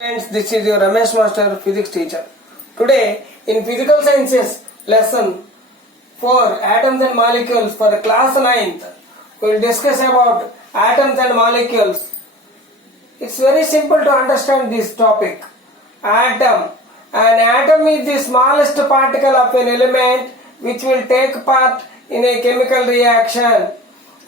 Friends, this is your Ramesh Master, physics teacher. Today, in physical sciences lesson 4, atoms and molecules for class 9th, we will discuss about atoms and molecules. It's very simple to understand this topic. Atom. An atom is the smallest particle of an element which will take part in a chemical reaction.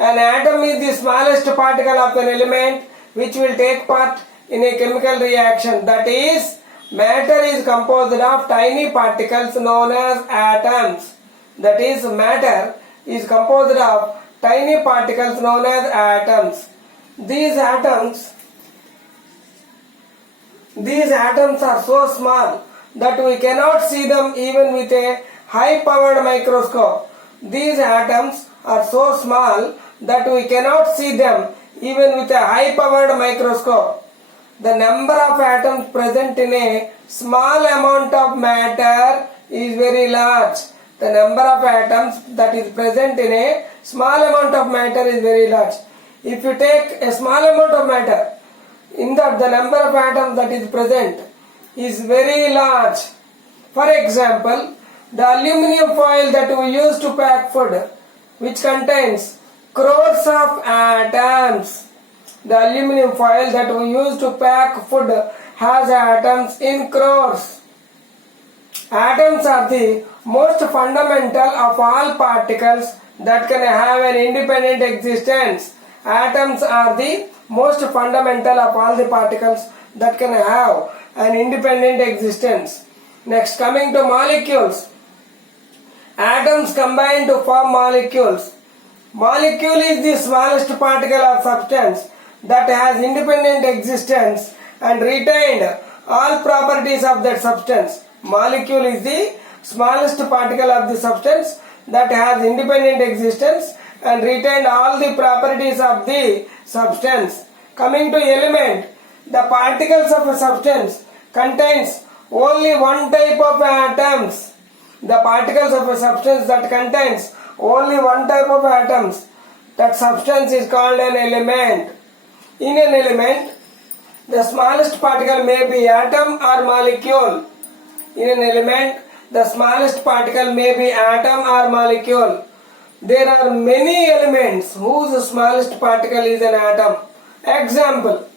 An atom is the smallest particle of an element which will take part in a chemical reaction. That is, matter is composed of tiny particles known as atoms. That is, matter is composed of tiny particles known as atoms. These atoms are so small that we cannot see them even with a high-powered microscope. These atoms are so small that we cannot see them even with a high-powered microscope. The number of atoms present in a small amount of matter is very large. The number of atoms that is present in a small amount of matter is very large. If you take a small amount of matter, in that the number of atoms that is present is very large. For example, the aluminium foil that we use to pack food, which contains crores of atoms. The aluminium foil that we use to pack food has atoms in crores. Atoms are the most fundamental of all particles that can have an independent existence. Atoms are the most fundamental of all the particles that can have an independent existence. Next, coming to molecules. Atoms combine to form molecules. Molecule is the smallest particle of substance that has independent existence and retained all properties of that substance. Molecule is the smallest particle of the substance that has independent existence and retained all the properties of the substance. Coming to element, the particles of a substance contains only one type of atoms. The particles of a substance that contains only one type of atoms, that substance is called an element. In an element, the smallest particle may be atom or molecule. In an element, the smallest particle may be atom or molecule. There are many elements whose smallest particle is an atom. Example,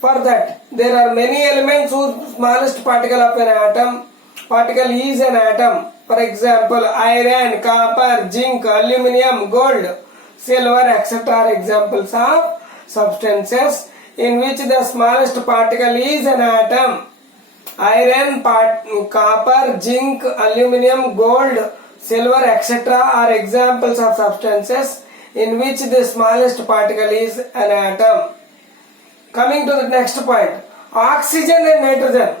for that, there are many elements whose smallest particle of an particle is an atom. For example, iron, copper, zinc, aluminium, gold, silver, etc. are examples of substances in which the smallest particle is an atom. Iron, copper, zinc, aluminium, gold, silver, etc. are examples of substances in which the smallest particle is an atom. Coming to the next point, oxygen and nitrogen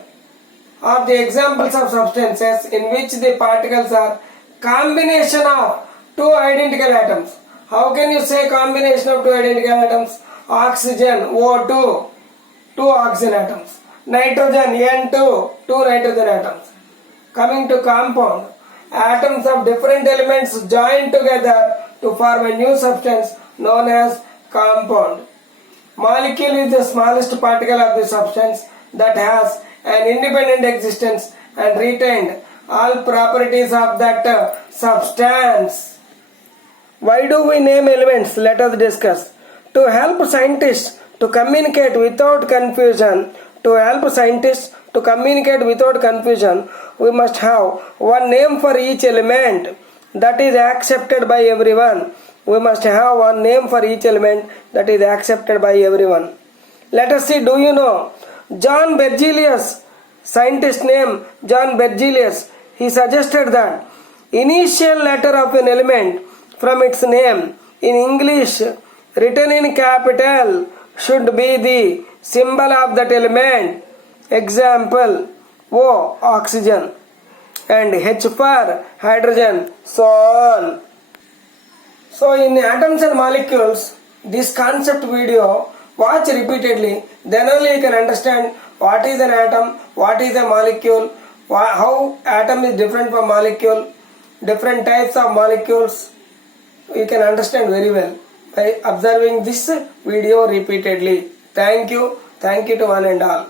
are the examples of substances in which the particles are combination of two identical atoms. How can you say combination of two identical atoms? Oxygen, O2, two oxygen atoms. Nitrogen, N2, two nitrogen atoms. Coming to compound, atoms of different elements join together to form a new substance known as compound. Molecule is the smallest particle of the substance that has an independent existence and retained all properties of that substance. Why do we name elements? Let us discuss. To help scientists to communicate without confusion, we must have one name for each element that is accepted by everyone. Let us see, do you know John Berzelius, scientist name John Berzelius, he suggested that initial letter of an element from its name in English written in capital should be the symbol of that element. Example, O, oxygen, and H for hydrogen, so on. So in atoms and molecules, this concept video, watch repeatedly, then only you can understand what is an atom, what is a molecule, how atom is different from molecule, different types of molecules. You can understand very well by observing this video repeatedly. Thank you to one and all.